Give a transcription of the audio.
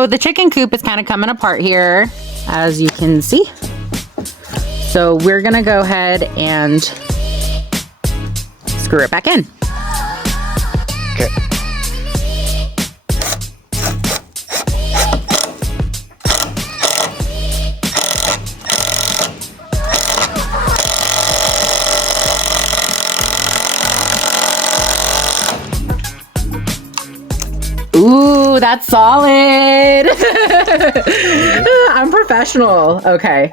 So the chicken coop is kind of coming apart here, as you can see. So we're gonna go ahead and screw it back in. Okay. Ooh, that's solid. I'm professional. Okay,